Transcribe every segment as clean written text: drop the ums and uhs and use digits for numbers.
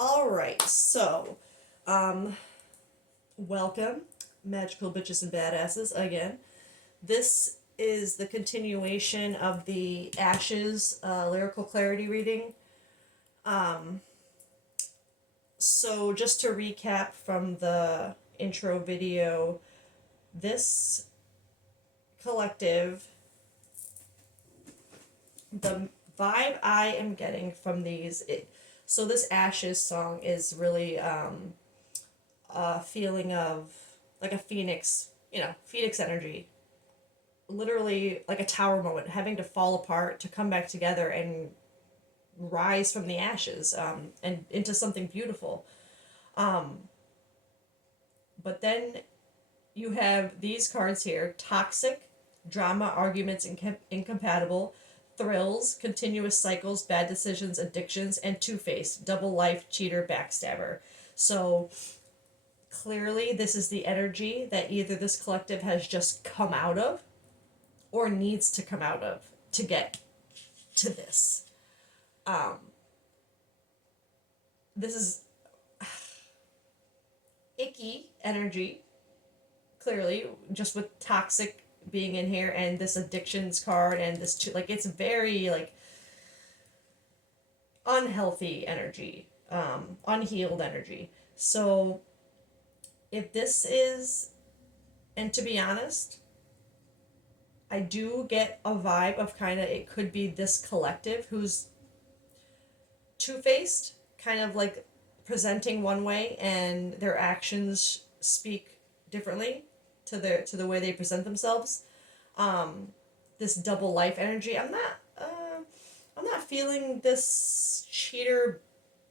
All right, so, um, welcome, magical bitches and badasses again. This is the continuation of the Ashes lyrical clarity reading. Um, so just to recap from the intro video, this collective, the vibe I am getting from so this Ashes song is really a feeling of like a phoenix, phoenix energy. Literally like a tower moment, having to fall apart to come back together and rise from the ashes and into something beautiful. Um, but then you have these cards here: toxic, drama, arguments, incompatible, thrills, continuous cycles, bad decisions, addictions, and two-faced, double life, cheater, backstabber. So clearly, this is the energy that either this collective has just come out of or needs to come out of to get to this. Um, this is icky energy, clearly, just with toxic being in here and this addictions card and this too, like it's very like unhealthy energy, unhealed energy. So if this is, and to be honest, I do get a vibe of kind of it could be this collective who's two-faced, kind of like presenting one way and their actions speak differently to the way they present themselves. This double life energy. I'm not feeling this cheater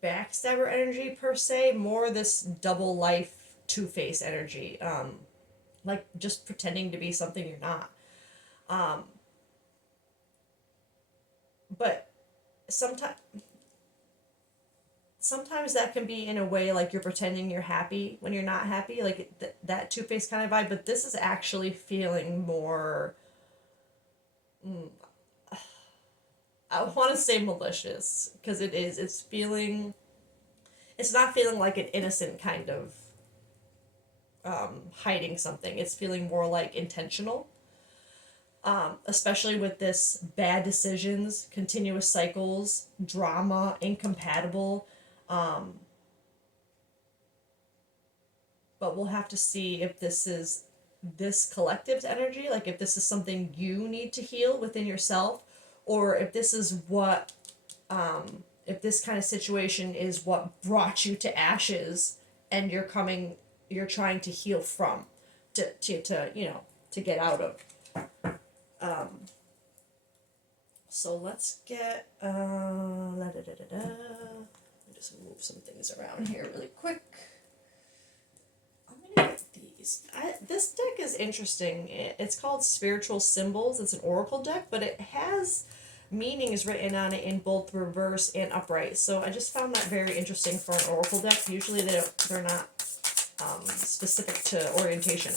backstabber energy per se. More this double life two-face energy. Like just pretending to be something you're not. Um, but sometimes sometimes that can be in a way like you're pretending you're happy when you're not happy, like that two-faced kind of vibe. But this is actually feeling more, mm, I want to say malicious, because it's not feeling like an innocent kind of hiding something. It's feeling more like intentional, especially with this bad decisions, continuous cycles, drama, incompatible. um, but we'll have to see if this is this collective's energy, like if this is something you need to heal within yourself, or if this is what, if this kind of situation is what brought you to ashes and you're trying to heal from, to get out of. Um, so let's get, da, da, da, da, da. Let me just move some things around here really quick. I'm gonna get these. This deck is interesting. It's called Spiritual Symbols. It's an oracle deck, but it has meanings written on it in both reverse and upright. So I just found that very interesting for an oracle deck. Usually they're not specific to orientation.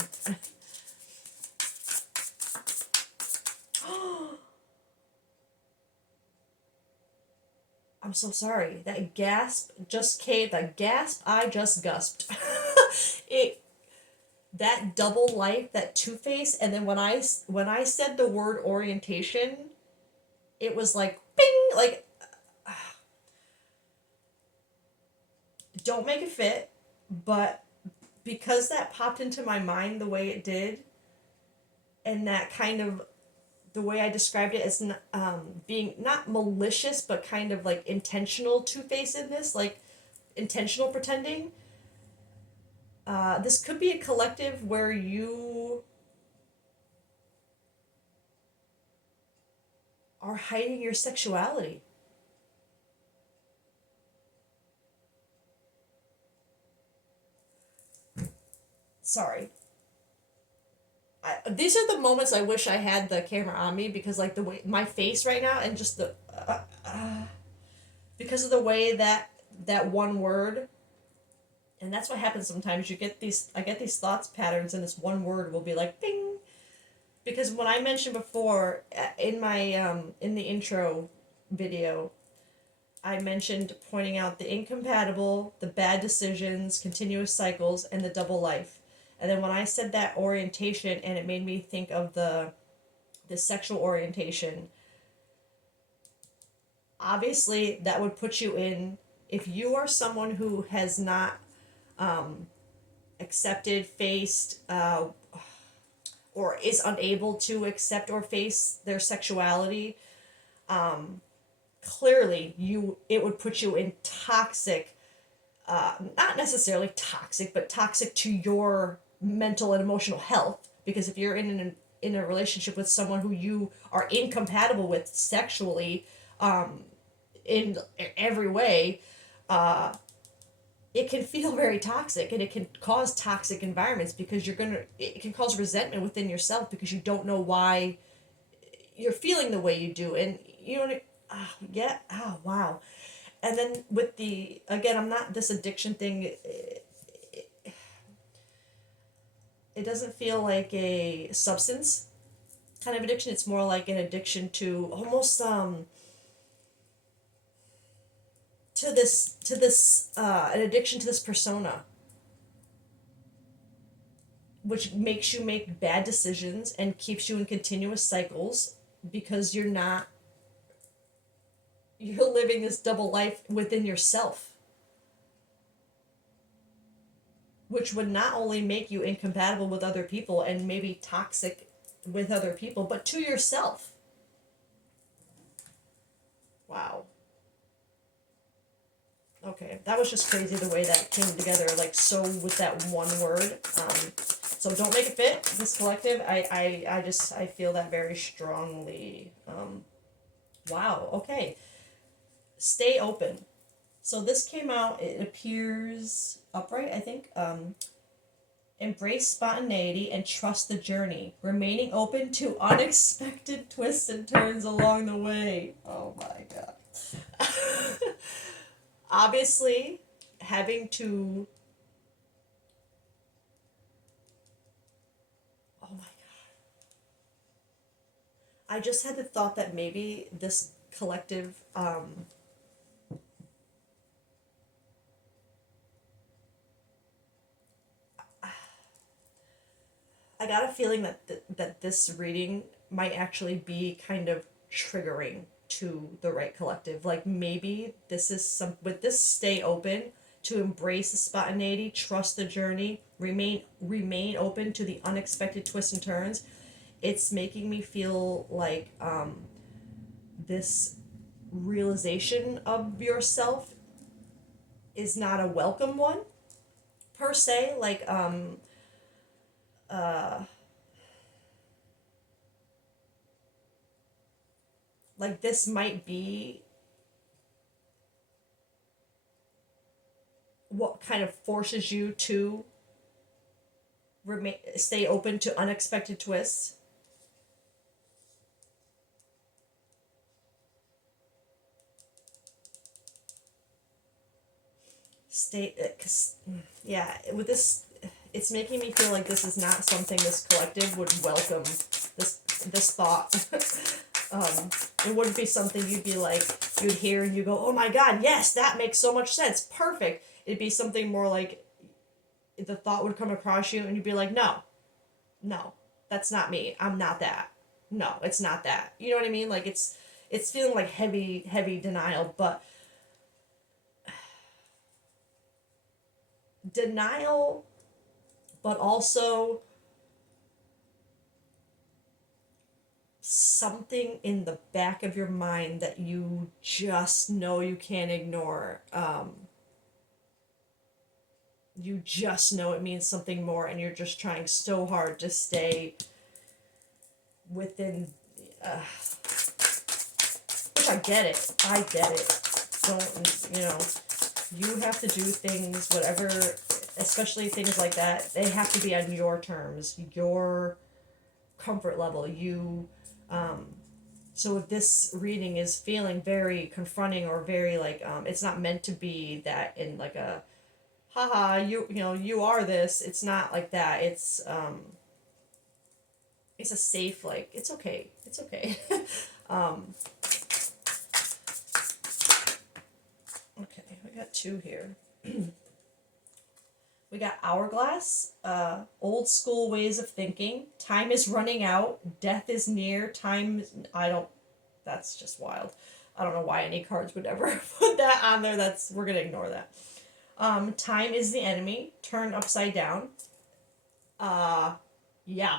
I'm so sorry. That gasp just came. That gasp I just gusped. it that double life, that two face, and then when I said the word orientation, it was like bing, like don't make it fit, but because that popped into my mind the way it did, and that kind of the way I described it as being not malicious but kind of like intentional two-facedness, like intentional pretending. This could be a collective where you are hiding your sexuality. Sorry. These are the moments I wish I had the camera on me, because like the way my face right now and just the because of the way that one word, and that's what happens sometimes. I get these thoughts patterns, and this one word will be like bing, because when I mentioned before in my in the intro video, I mentioned pointing out the incompatible, the bad decisions, continuous cycles, and the double life. And then when I said that orientation, and it made me think of the sexual orientation, obviously that would put you in, if you are someone who has not accepted, faced, or is unable to accept or face their sexuality, clearly it would put you in toxic, not necessarily toxic, but toxic to your mental and emotional health. Because if you're in a relationship with someone who you are incompatible with sexually, in every way, it can feel very toxic, and it can cause toxic environments, because it can cause resentment within yourself because you don't know why you're feeling the way you do. And you know what yeah, oh wow. And then with the, again, I'm not, this addiction thing, it doesn't feel like a substance kind of addiction. It's more like an addiction to almost to this an addiction to this persona, which makes you make bad decisions and keeps you in continuous cycles, because you're living this double life within yourself, which would not only make you incompatible with other people and maybe toxic with other people, but to yourself. Wow. Okay, that was just crazy the way that came together, like, so with that one word. So don't make it fit, this collective. I feel that very strongly. Wow, okay. Stay open. So this came out, it appears upright, I think. Embrace spontaneity and trust the journey, remaining open to unexpected twists and turns along the way. Oh my god. Obviously, having to. Oh my god. I just had the thought that maybe this collective. I got a feeling that this reading might actually be kind of triggering to the right collective. Like, maybe this is some, with this, stay open, to embrace the spontaneity, trust the journey, remain open to the unexpected twists and turns. It's making me feel like this realization of yourself is not a welcome one per se. Like this might be what kind of forces you to stay open to unexpected twists. Cause, yeah, with this, it's making me feel like this is not something this collective would welcome. This thought. It wouldn't be something you'd be like, you'd hear and you go, oh my god, yes, that makes so much sense, perfect. It'd be something more like, the thought would come across you and you'd be like, no, that's not me, I'm not that. No, it's not that. You know what I mean? Like, it's feeling like heavy denial, but denial, but also something in the back of your mind that you just know you can't ignore. You just know it means something more, and you're just trying so hard to stay within. Which I get it. Don't, you have to do things, whatever, especially things like that, they have to be on your terms, your comfort level. So if this reading is feeling very confronting, or very like, it's not meant to be that in like a, haha, you are this. It's not like that. It's a safe, like, it's okay. two here. We got hourglass, old school ways of thinking. Time is running out. Death is near. That's just wild. I don't know why any cards would ever put that on there. We're gonna ignore that. Time is the enemy. Turned upside down. Yeah,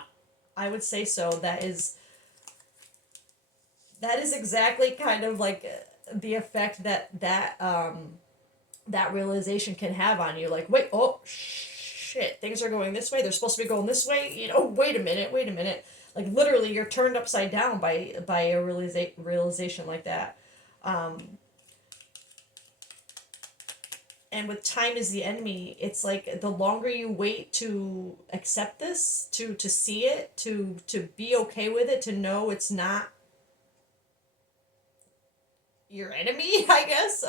I would say so. That is exactly kind of like the effect that realization can have on you. Like, wait, oh shit, things are going this way. They're supposed to be going this way. Wait a minute. Like literally, you're turned upside down by a realization like that. And with time is the enemy, it's like the longer you wait to accept this, to see it, to be okay with it, to know it's not your enemy, I guess.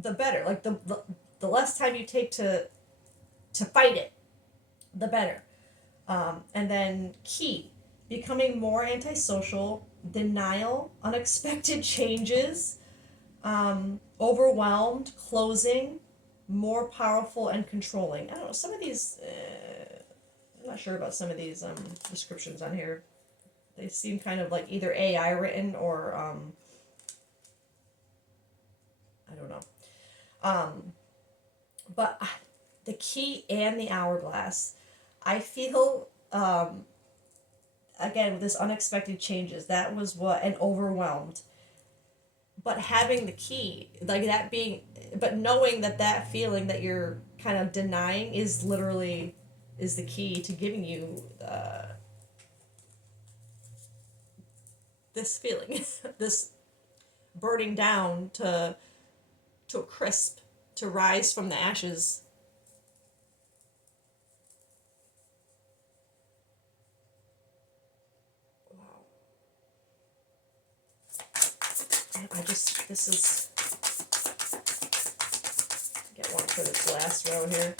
The better. Like the less time you take to fight it, the better. And then key, becoming more antisocial, denial, unexpected changes, overwhelmed, closing, more powerful and controlling. I don't know, some of these, I'm not sure about some of these descriptions on here. They seem kind of like either AI written or, I don't know. But the key and the hourglass, I feel, again, with this unexpected changes, that was what, and overwhelmed. But having the key, like that being, but knowing that feeling that you're kind of denying is the key to giving you this feeling, this burning down to a crisp, to rise from the ashes. Wow. This is, get one for this last row here.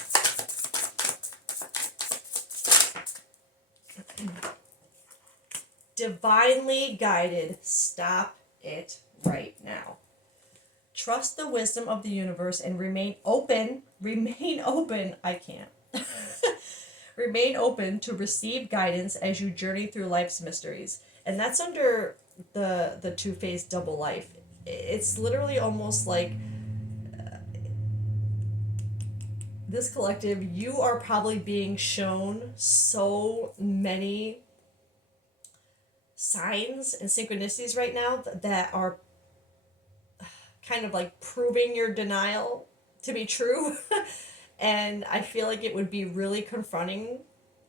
Divinely guided. Stop it right now. Trust the wisdom of the universe and remain open. I can't. Remain open to receive guidance as you journey through life's mysteries. And that's under the two-phase double life. It's literally almost like this collective, you are probably being shown so many signs and synchronicities right now that are kind of like proving your denial to be true. And I feel like it would be really confronting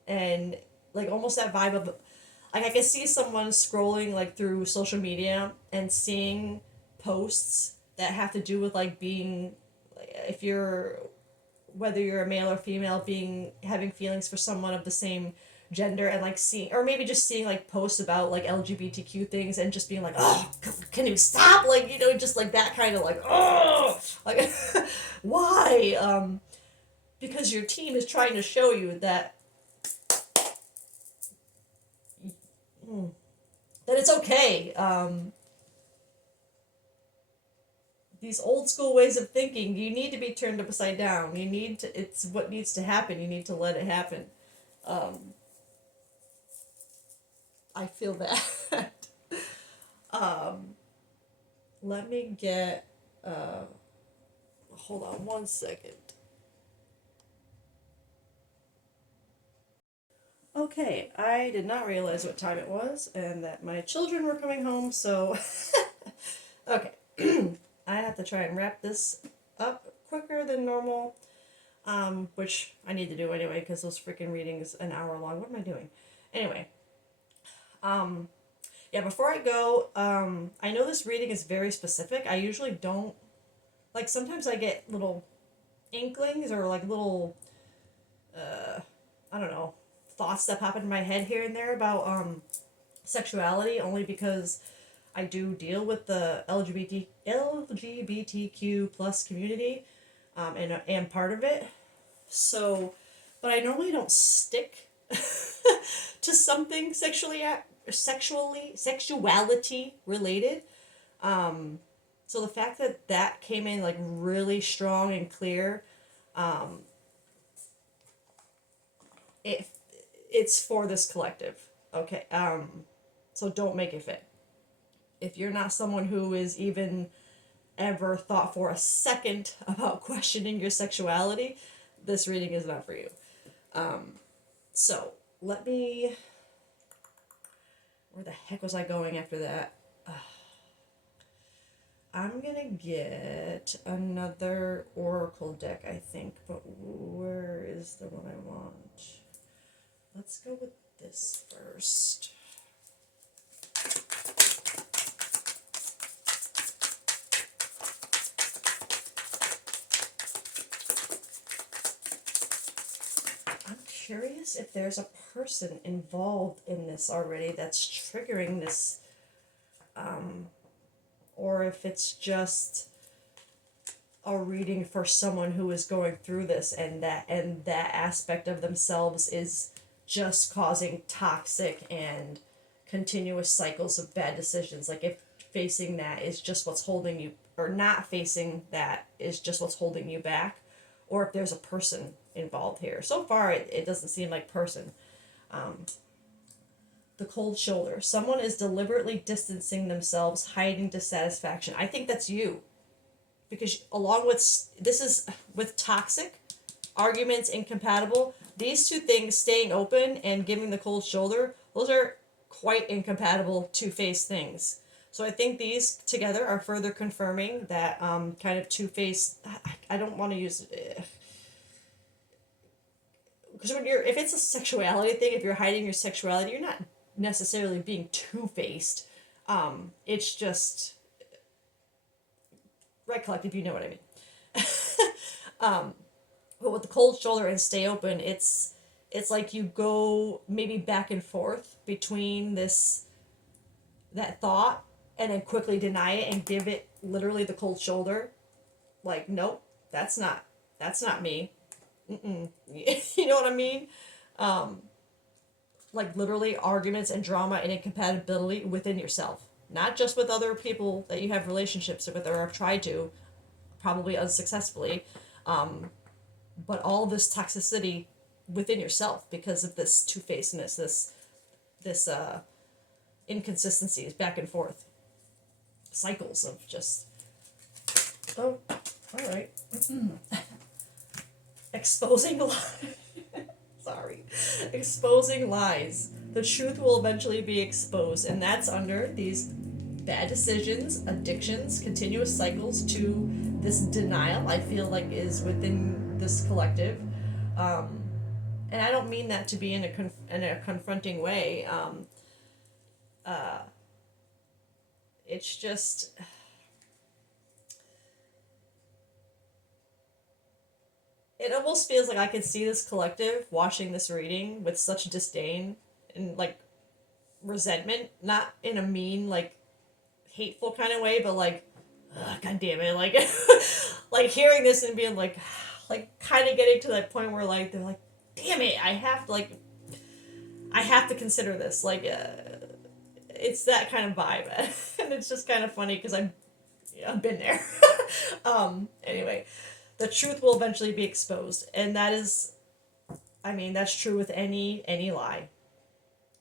and like almost that vibe of like I can see someone scrolling like through social media and seeing posts that have to do with like being, if you're, whether you're a male or female, having feelings for someone of the same gender, and like seeing, or maybe just seeing like posts about like LGBTQ things and just being like, oh, can you stop, like, just like that kind of like, oh, like why, because your team is trying to show you that it's okay. These old school ways of thinking, you need to be turned upside down. It's what needs to happen. You need to let it happen. I feel that. Let me get, hold on one second. Okay, I did not realize what time it was and that my children were coming home, so okay. I have to try and wrap this up quicker than normal, which I need to do anyway because those freaking readings an hour long. What am I doing? Anyway, yeah, before I go, I know this reading is very specific. I usually don't, like, sometimes I get little inklings or like little, I don't know, thoughts that pop into my head here and there about sexuality, only because I do deal with the LGBTQ plus community, and am part of it. So, but I normally don't stick to something sexuality related. So the fact that that came in like really strong and clear, it it's for this collective. Okay. So don't make it fit. If you're not someone who is even ever thought for a second about questioning your sexuality, this reading is not for you. So let me. Where the heck was I going after that? I'm gonna get another oracle deck, I think, but where is the one I want? Let's go with this first. I'm curious if there's a person involved in this already that's triggering this, or if it's just a reading for someone who is going through this, and that aspect of themselves is just causing toxic and continuous cycles of bad decisions. Like if facing that is just what's holding you, or not facing that is just what's holding you back, or if there's a person involved here. So far it doesn't seem like person. The cold shoulder. Someone is deliberately distancing themselves, hiding dissatisfaction. I think that's you. Because along with, this is with toxic, arguments incompatible, these two things, staying open and giving the cold shoulder, those are quite incompatible two-faced things. So I think these together are further confirming that kind of two-faced, I don't want to use, because when if it's a sexuality thing, if you're hiding your sexuality, you're not necessarily being two-faced. It's just, right, collective, you know what I mean. But with the cold shoulder and stay open, it's like you go maybe back and forth between that thought, and then quickly deny it and give it literally the cold shoulder. Like, nope, that's not me. Mm-mm. You know what I mean? Like literally arguments and drama and incompatibility within yourself, not just with other people that you have relationships with or have tried to, probably unsuccessfully, but all this toxicity within yourself because of this two-facedness, this inconsistencies back and forth, cycles of just, oh, all right. Exposing lies. Sorry. Exposing lies. The truth will eventually be exposed, and that's under these bad decisions, addictions, continuous cycles to this denial, I feel like is within this collective. And I don't mean that to be in a confronting way. It's just, it almost feels like I could see this collective watching this reading with such disdain and like resentment, not in a mean, like hateful kind of way, but like, god damn it, like like hearing this and being like kind of getting to that point where like they're like, damn it, I have to consider this, like it's that kind of vibe. And it's just kind of funny because I've been there. Anyway, the truth will eventually be exposed, and that is, I mean, that's true with any lie.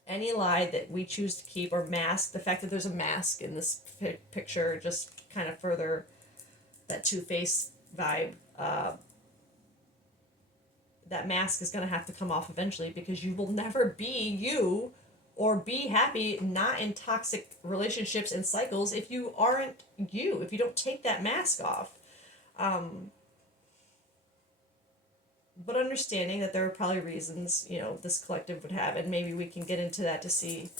Any lie that we choose to keep or mask, the fact that there's a mask in this picture just kind of further that two-faced vibe. That mask is going to have to come off eventually, because you will never be you or be happy not in toxic relationships and cycles if you aren't you, if you don't take that mask off. But understanding that there are probably reasons, this collective would have, and maybe we can get into that to see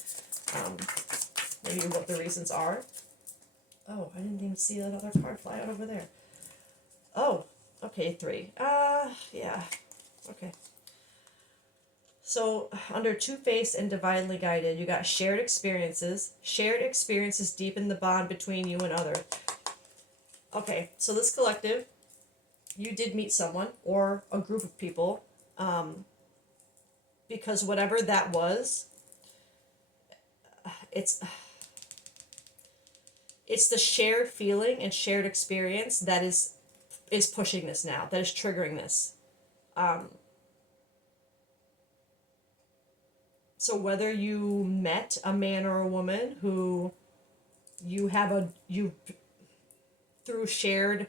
maybe what the reasons are. Oh, I didn't even see that other card fly out over there. Oh, okay, 3. Yeah, okay. So under two-faced and divinely guided, you got shared experiences. Shared experiences deepen the bond between you and other. Okay, so this collective, you did meet someone or a group of people, because whatever that was, it's the shared feeling and shared experience that is pushing this now, that is triggering this. So whether you met a man or a woman who you through shared,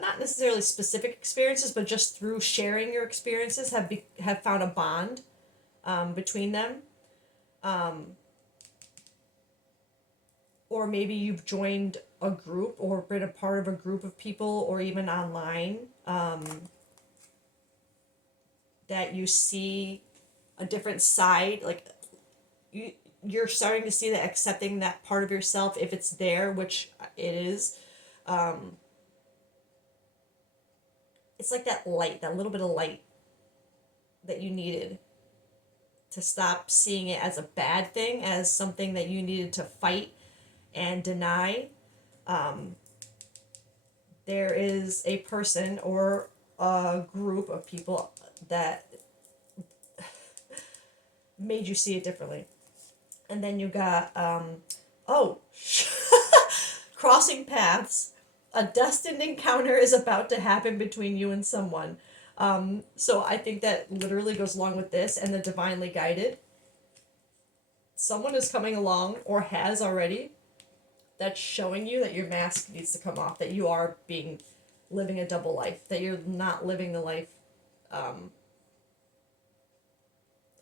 not necessarily specific experiences, but just through sharing your experiences have found a bond between them, or maybe you've joined a group or been a part of a group of people, or even online, that you see a different side, like you're starting to see that, accepting that part of yourself if it's there, which it is. It's like that light, that little bit of light that you needed to stop seeing it as a bad thing, as something that you needed to fight and deny. There is a person or a group of people that made you see it differently. And then you got, crossing paths. A destined encounter is about to happen between you and someone. So I think that literally goes along with this and the divinely guided. Someone is coming along, or has already, that's showing you that your mask needs to come off, that you are living a double life, that you're not living the life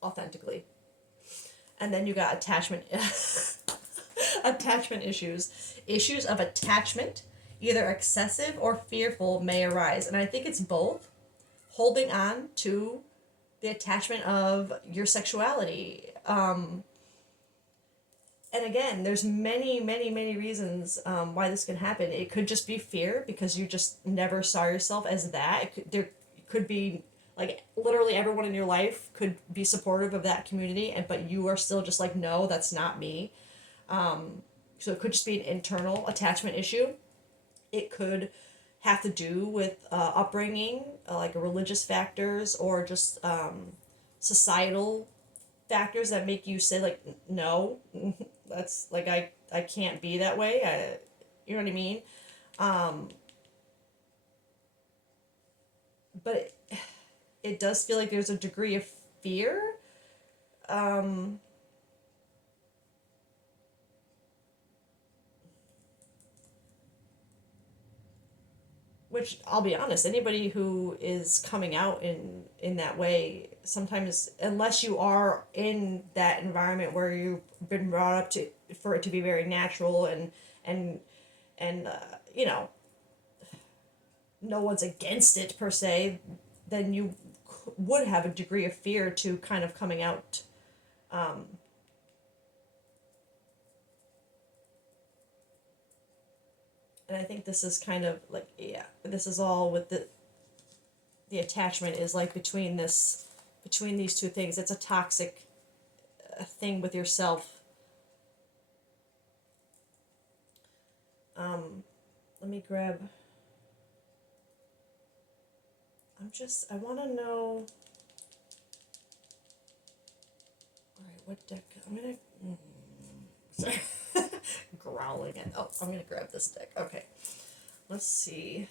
authentically. And then you got attachment attachment issues of attachment, either excessive or fearful, may arise. And I think it's both. Holding on to the attachment of your sexuality. And again, there's many reasons why this can happen. It could just be fear, because you just never saw yourself as that. There could be, like, literally everyone in your life could be supportive of that community, but you are still just like, no, that's not me. So it could just be an internal attachment issue. It could have to do with upbringing, like religious factors, or just societal factors that make you say, like, no, that's, like, I can't be that way. You know what I mean? But it does feel like there's a degree of fear. Which, I'll be honest, anybody who is coming out in that way, sometimes, unless you are in that environment where you've been brought up to for it to be very natural, and you know, no one's against it per se, then you would have a degree of fear to kind of coming out. And I think this is kind of like, yeah, this is all with the attachment is like between these two things. It's a toxic thing with yourself. Let me grab. I want to know. All right, what deck? I'm gonna. Sorry. Growling it. Oh, I'm gonna grab this deck. Okay. Let's see.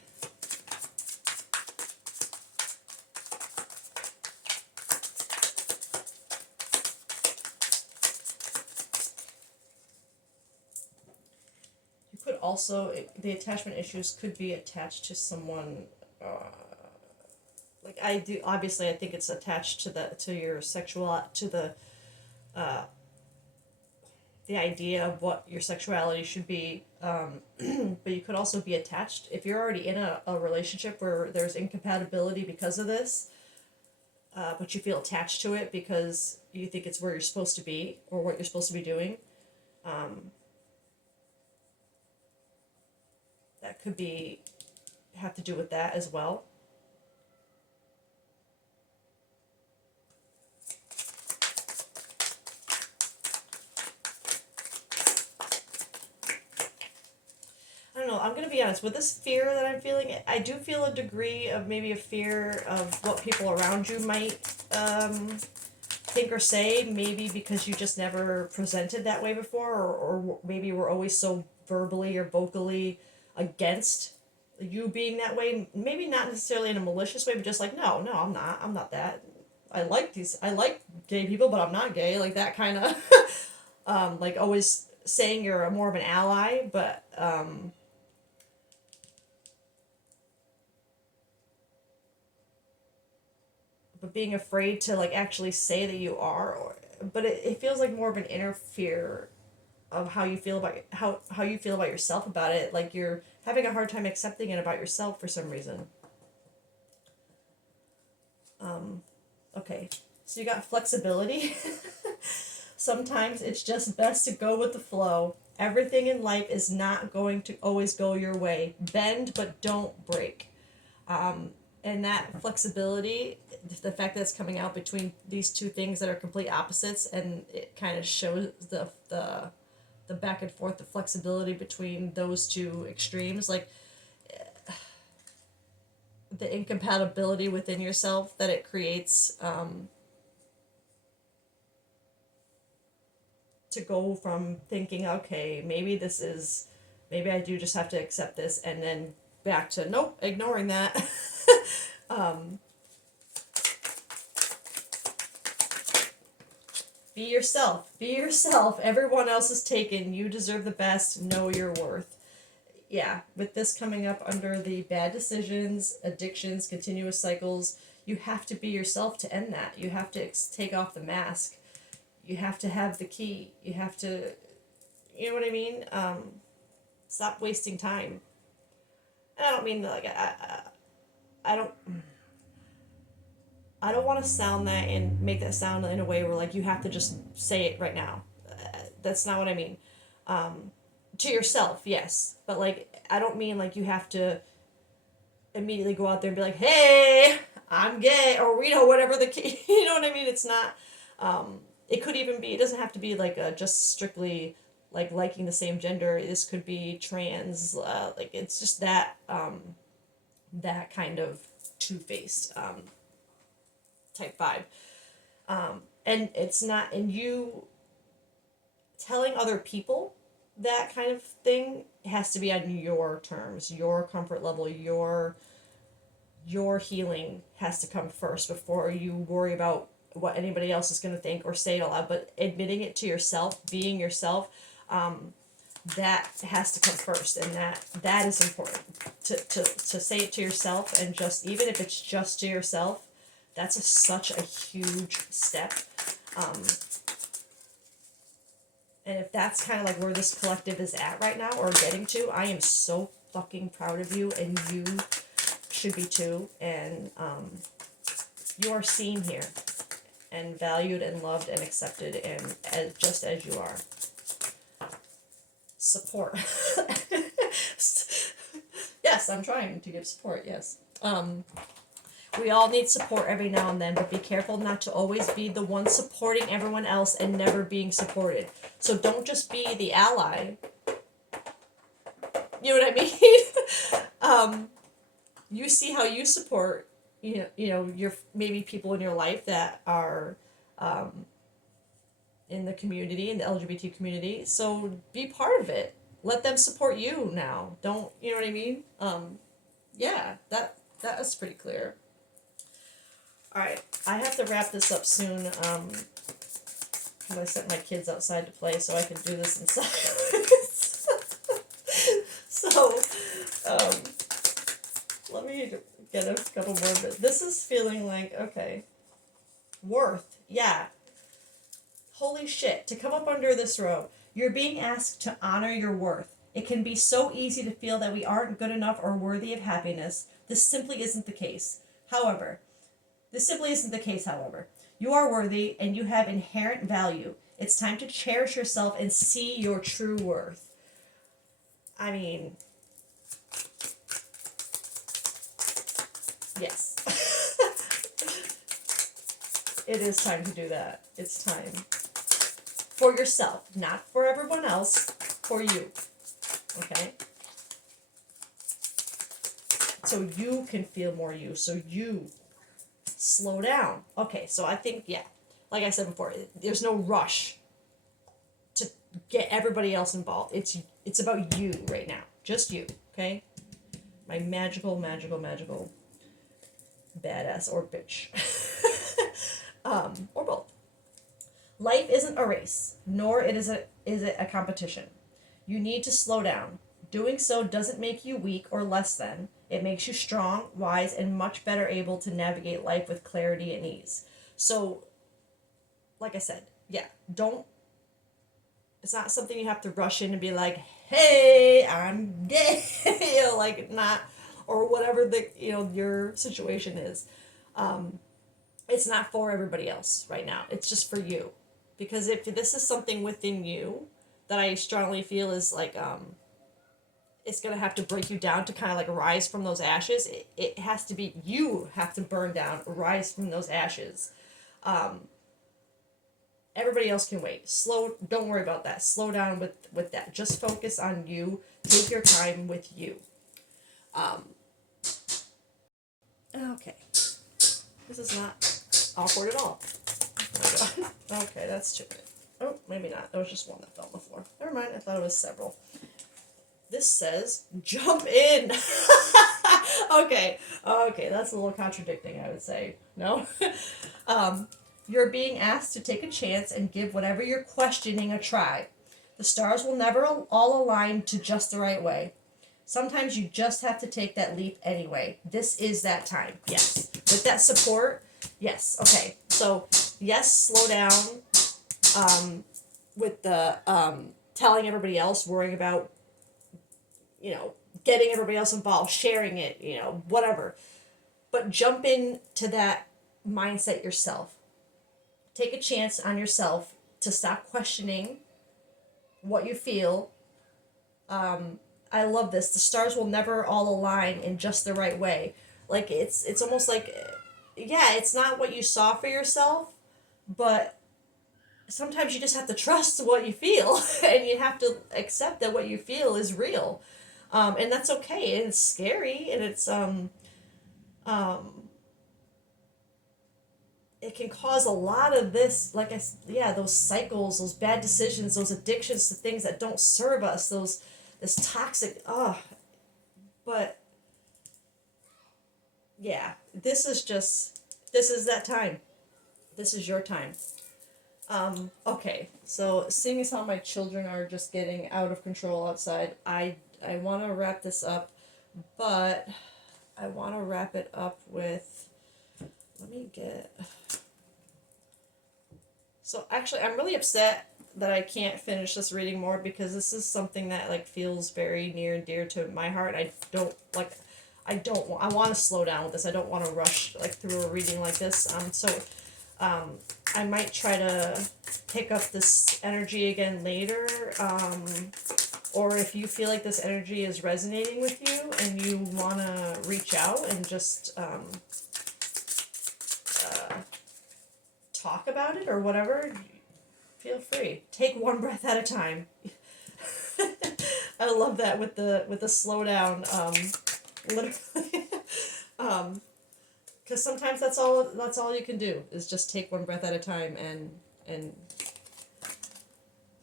You could also, the attachment issues could be attached to someone. Like I do, obviously, I think it's attached to your sexual, to the idea of what your sexuality should be, but you could also be attached if you're already in a relationship where there's incompatibility because of this, but you feel attached to it because you think it's where you're supposed to be or what you're supposed to be doing. That could have to do with that as well. I don't know, I'm going to be honest, with this fear that I'm feeling, I do feel a degree of maybe a fear of what people around you might think or say, maybe because you just never presented that way before, or maybe we're always so verbally or vocally against you being that way. Maybe not necessarily in a malicious way, but just like, no, I'm not that. I like gay people, but I'm not gay. Like that kind of, like always saying you're more of an ally, but being afraid to like actually say that you are, but it feels like more of an inner fear of how you feel about how you feel about yourself about it. Like you're having a hard time accepting it about yourself for some reason. Okay, so you got flexibility. Sometimes it's just best to go with the flow. Everything in life is not going to always go your way. Bend, but don't break. And that flexibility, the fact that it's coming out between these two things that are complete opposites, and it kind of shows the back and forth, the flexibility between those two extremes, like the incompatibility within yourself that it creates, to go from thinking, okay, maybe I do just have to accept this, and then back to, nope, ignoring that. Be yourself. Be yourself. Everyone else is taken. You deserve the best. Know your worth. Yeah, with this coming up under the bad decisions, addictions, continuous cycles, you have to be yourself to end that. You have to take off the mask. You have to have the key. You have to, you know what I mean? Stop wasting time. And I don't mean like I don't. I don't want to sound that and make that sound in a way where like you have to just say it right now. That's not what I mean. To yourself, yes, but like I don't mean like you have to immediately go out there and be like, "Hey, I'm gay," or whatever the key. You know what I mean? It's not. It could even be. It doesn't have to be like just strictly like liking the same gender. This could be trans. Like it's just that that kind of two-faced. Type 5. And it's not, and you telling other people that kind of thing has to be on your terms, your comfort level, your healing has to come first before you worry about what anybody else is going to think or say aloud. But admitting it to yourself, being yourself, that has to come first, and that is important to say it to yourself, and just even if it's just to yourself. That's such a huge step. And if that's kind of like where this collective is at right now, or getting to, I am so fucking proud of you, and you should be too. And you are seen here, and valued, and loved, and accepted, and just as you are. Support. Yes, I'm trying to give support, yes. We all need support every now and then, but be careful not to always be the one supporting everyone else and never being supported. So don't just be the ally. You know what I mean? You see how you support, you know, your maybe people in your life that are in the community, in the LGBT community. So be part of it. Let them support you now. Don't, you know what I mean? Yeah, that is pretty clear. Alright, I have to wrap this up soon, because I sent my kids outside to play so I can do this inside. So, let me get a couple more, but this is feeling like, okay, worth, yeah. Holy shit, to come up under this row, you're being asked to honor your worth. It can be so easy to feel that we aren't good enough or worthy of happiness. This simply isn't the case. However, you are worthy and you have inherent value. It's time to cherish yourself and see your true worth. I mean, yes. It is time to do that. It's time. For yourself, not for everyone else, for you. Okay? So you can feel more you. So you slow down. Okay, so I think, yeah, like I said before, there's no rush to get everybody else involved. It's It's about you right now. Just you, okay? My magical, magical, magical badass or bitch. Or both. Life isn't a race, nor is it a competition. You need to slow down. Doing so doesn't make you weak or less than. It makes you strong, wise, and much better able to navigate life with clarity and ease. So, like I said, yeah, don't. It's not something you have to rush in and be like, "Hey, I'm gay," like not, or whatever your situation is. It's not for everybody else right now. It's just for you, because if this is something within you that I strongly feel is like it's gonna have to break you down to kind of like rise from those ashes. It has to be, you have to burn down, rise from those ashes. Everybody else can wait. Don't worry about that. Slow down with that. Just focus on you. Take your time with you. Okay. This is not awkward at all. Oh my god. Okay, that's stupid. Oh, maybe not. There was just one that fell on the floor. Never mind. I thought it was several. This says, jump in. Okay. Okay, that's a little contradicting, I would say. No? You're being asked to take a chance and give whatever you're questioning a try. The stars will never all align to just the right way. Sometimes you just have to take that leap anyway. This is that time. Yes. With that support, yes. Okay. So, yes, slow down with the telling everybody else, worrying about, getting everybody else involved, sharing it, whatever. But jump into that mindset yourself. Take a chance on yourself to stop questioning what you feel. I love this. The stars will never all align in just the right way. Like it's almost like, yeah, it's not what you saw for yourself, but sometimes you just have to trust what you feel, and you have to accept that what you feel is real, and that's okay. And it's scary, and it's it can cause a lot of this, those cycles, those bad decisions, those addictions to things that don't serve us, this toxic, but yeah, this is that time. This is your time. Okay, so seeing as how my children are just getting out of control outside, I want to wrap this up, but I want to wrap it up with, let me get... So actually, I'm really upset that I can't finish this reading more, because this is something that feels very near and dear to my heart. I want to slow down with this. I don't want to rush through a reading like this. I might try to pick up this energy again later. Or if you feel like this energy is resonating with you and you want to reach out and just talk about it or whatever, feel free. Take one breath at a time. I love that with the slow down, literally. Because sometimes that's all you can do is just take one breath at a time, and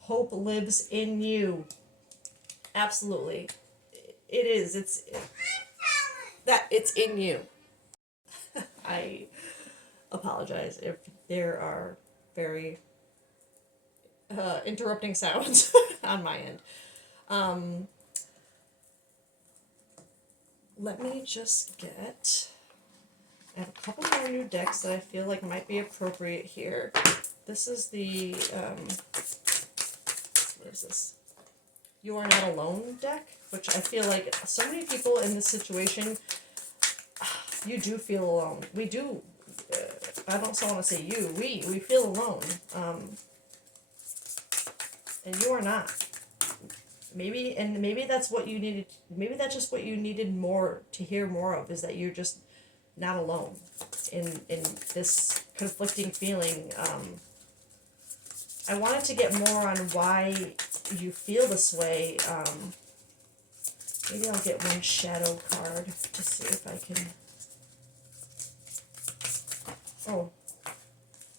hope lives in you. Absolutely, it is. It's in you. I apologize if there are very interrupting sounds on my end. Let me just get... I have a couple more new decks that I feel like might be appropriate here. This is the, what is this? You Are Not Alone deck, which I feel like so many people in this situation, you do feel alone. We do, I don't so want to say you, we feel alone. And you are not. Maybe that's what you needed, maybe that's just what you needed more to hear more of, is that you're just not alone in this conflicting feeling. I wanted to get more on why you feel this way. Maybe I'll get one shadow card to see if I can... Oh,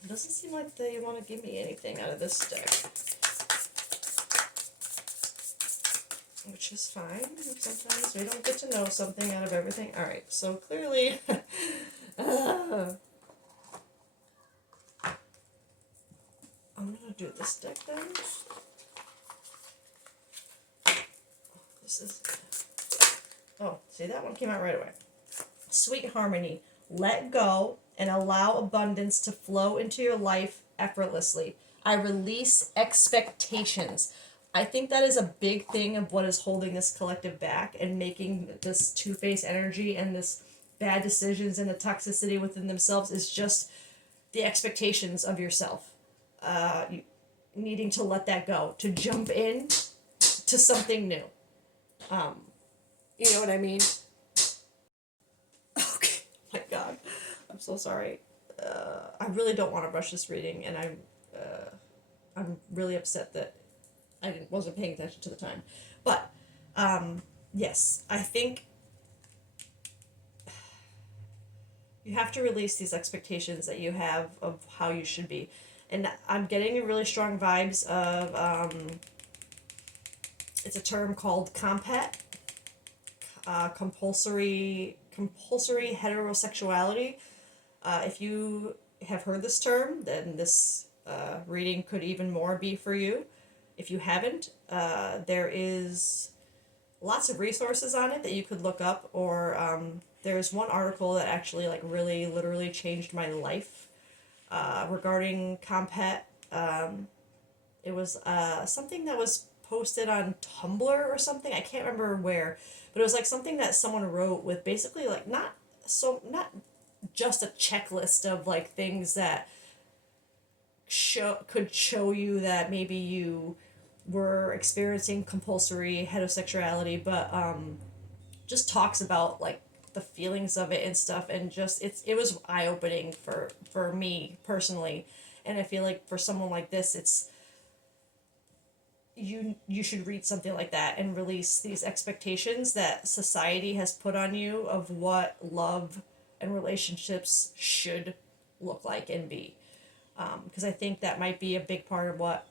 it doesn't seem like they want to give me anything out of this deck. which is fine. Sometimes we don't get to know something out of everything. All right, so clearly, I'm gonna do this deck then. This is. Oh, see, that one came out right away. Sweet harmony. Let go and allow abundance to flow into your life effortlessly. I release expectations. I think that is a big thing of what is holding this collective back and making this two-faced energy and this bad decisions and the toxicity within themselves is just the expectations of yourself. You needing to let that go, to jump in to something new. You know what I mean? Okay, my God, I'm so sorry. I really don't want to rush this reading, and I'm really upset that wasn't paying attention to the time. But yes, I think you have to release these expectations that you have of how you should be, and I'm getting really strong vibes of it's a term called compet, compulsory heterosexuality. If you have heard this term, then this reading could even more be for you. If you haven't, there is lots of resources on it that you could look up, or there's one article that actually like really literally changed my life regarding compet. It was something that was posted on Tumblr or something. I can't remember where, but it was like something that someone wrote with basically like not just a checklist of like things that could show you that maybe you were experiencing compulsory heterosexuality, but just talks about like the feelings of it and stuff, and just it was eye-opening for me personally, and I feel like for someone like this, it's you should read something like that and release these expectations that society has put on you of what love and relationships should look like and be, because I think that might be a big part of what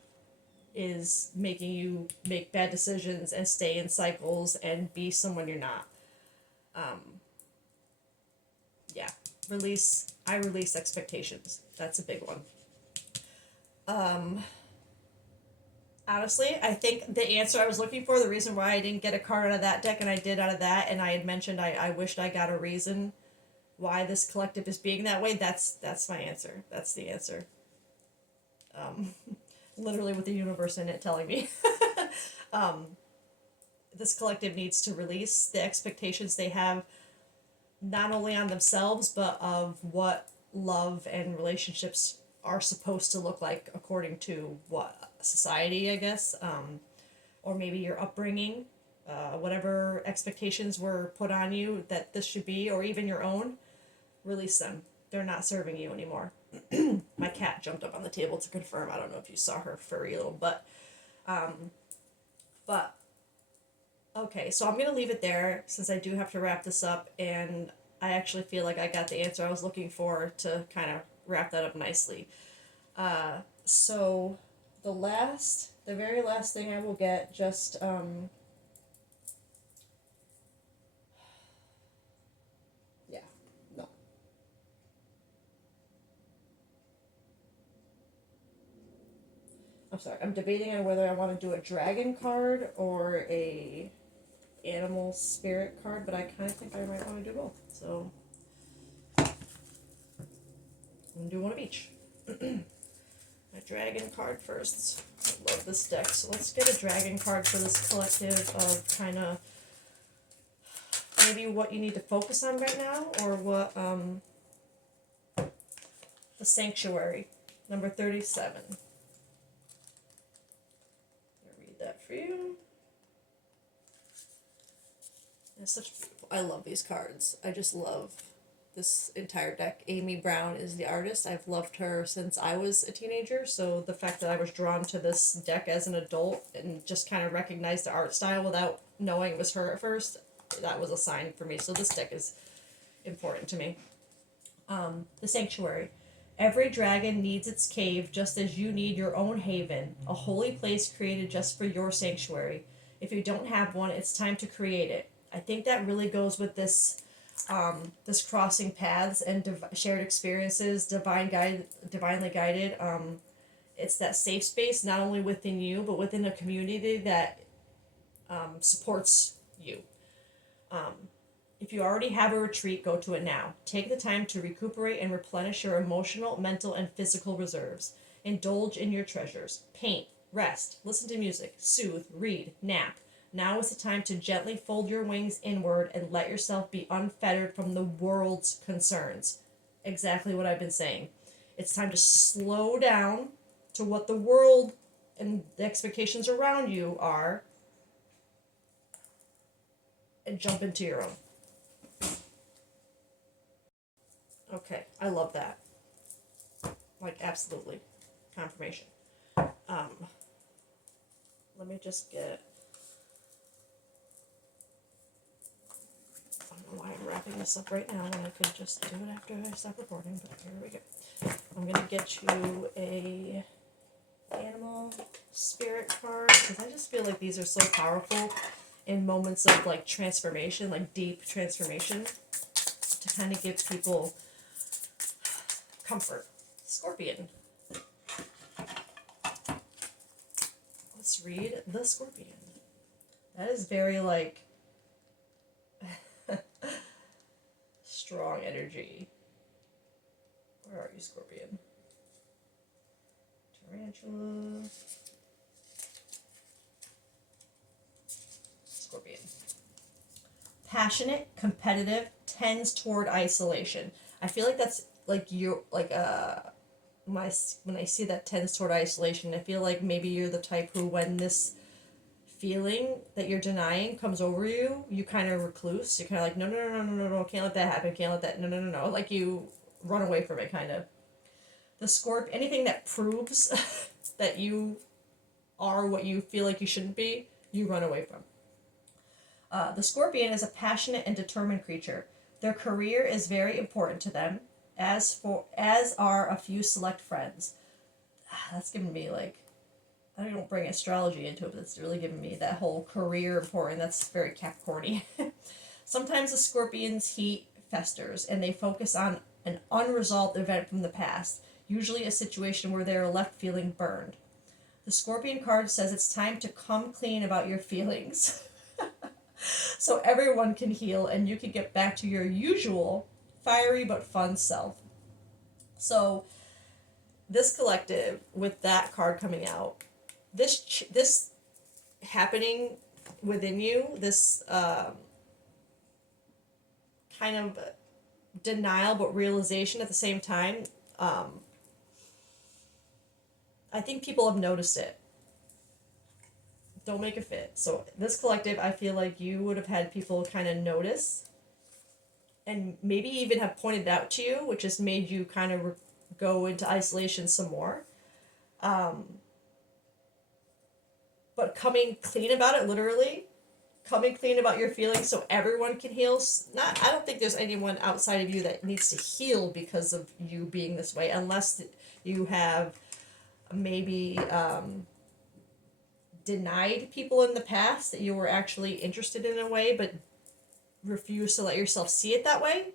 is making you make bad decisions and stay in cycles and be someone you're not. Yeah, I release expectations. That's a big one. Honestly, I think the answer I was looking for, the reason why I didn't get a card out of that deck and I did out of that, and I had mentioned I wished I got a reason why this collective is being that way, that's my answer. That's the answer. Literally with the universe in it telling me. This collective needs to release the expectations they have not only on themselves, but of what love and relationships are supposed to look like according to what society, I guess, or maybe your upbringing, whatever expectations were put on you that this should be, or even your own, release them. They're not serving you anymore. My cat jumped up on the table to confirm. I don't know if you saw her furry little butt. But okay, so I'm gonna leave it there since I do have to wrap this up, and I actually feel like I got the answer I was looking for to kind of wrap that up nicely. So the very last thing I will get, just yeah, no. I'm sorry. I'm debating on whether I want to do a dragon card or a animal spirit card, but I kind of think I might want to do both. So I'm gonna do one of each. My dragon card first. I love this deck, so let's get a dragon card for this collective of kind of maybe what you need to focus on right now, or what the sanctuary, number 37. I'll read that for you. It's such beautiful. I love these cards. I just love this entire deck. Amy Brown is the artist. I've loved her since I was a teenager, so the fact that I was drawn to this deck as an adult and just kind of recognized the art style without knowing it was her at first, that was a sign for me. So this deck is important to me. The Sanctuary. Every dragon needs its cave just as you need your own haven, a holy place created just for your sanctuary. If you don't have one, it's time to create it. I think that really goes with this crossing paths and shared experiences, divinely guided. It's that safe space, not only within you, but within a community that supports you. If you already have a retreat, go to it now. Take the time to recuperate and replenish your emotional, mental, and physical reserves. Indulge in your treasures. Paint, rest, listen to music, soothe, read, nap. Now is the time to gently fold your wings inward and let yourself be unfettered from the world's concerns. Exactly what I've been saying. It's time to slow down to what the world and the expectations around you are and jump into your own. Okay, I love that. Like, absolutely. Confirmation. Let me just get... I don't know why I'm wrapping this up right now when I could just do it after I stop recording, but here we go. I'm going to get you a animal spirit card, because I just feel like these are so powerful in moments of, like, transformation, like deep transformation, to kind of give people comfort. Scorpion. Let's read the Scorpion. That is very, like, strong energy. Where are you, Scorpion? Tarantula. Scorpion. Passionate, competitive, tends toward isolation. I feel like that's like you, like when I see that tends toward isolation, I feel like maybe you're the type who, when this feeling that you're denying comes over you, you kind of recluse. You're kind of like, no, no, no, no, no, no, no, can't let that happen, can't let that, no, no, no, no. Like, you run away from it, kind of. The Scorpion, anything that proves that you are what you feel like you shouldn't be, you run away from. The Scorpion is a passionate and determined creature. Their career is very important to them, as are a few select friends. That's giving me, like, I don't bring astrology into it, but it's really giving me that whole career important. That's very Capricorny. Sometimes the Scorpion's heat festers, and they focus on an unresolved event from the past, usually a situation where they are left feeling burned. The Scorpion card says it's time to come clean about your feelings. So everyone can heal and you can get back to your usual fiery but fun self. So this collective, with that card coming out, this happening within you, this kind of denial but realization at the same time, I think people have noticed it. Don't make it fit. So this collective, I feel like you would have had people kind of notice and maybe even have pointed it out to you, which has made you kind of go into isolation some more. But coming clean about it, literally, coming clean about your feelings so everyone can heal. I don't think there's anyone outside of you that needs to heal because of you being this way, unless you have maybe denied people in the past that you were actually interested in a way, but refused to let yourself see it that way.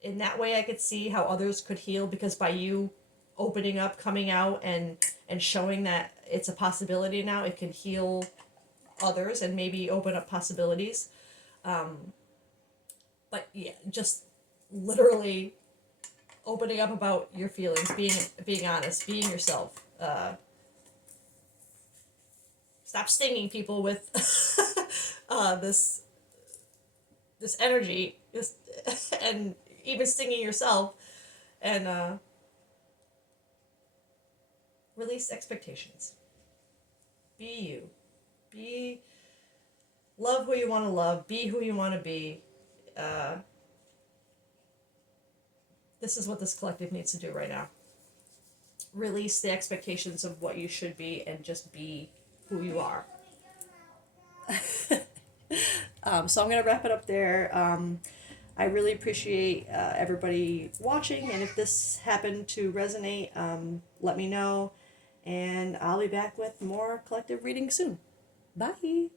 In that way, I could see how others could heal, because by you opening up, coming out, and showing that it's a possibility now, it can heal others and maybe open up possibilities. But yeah, just literally opening up about your feelings, being honest, being yourself. Stop stinging people with this energy, and even stinging yourself, and release expectations. Be you. Love who you want to love. Be who you want to be. This is what this collective needs to do right now. Release the expectations of what you should be and just be who you are. So I'm going to wrap it up there. I really appreciate everybody watching, and if this happened to resonate, let me know, and I'll be back with more collective reading soon. Bye.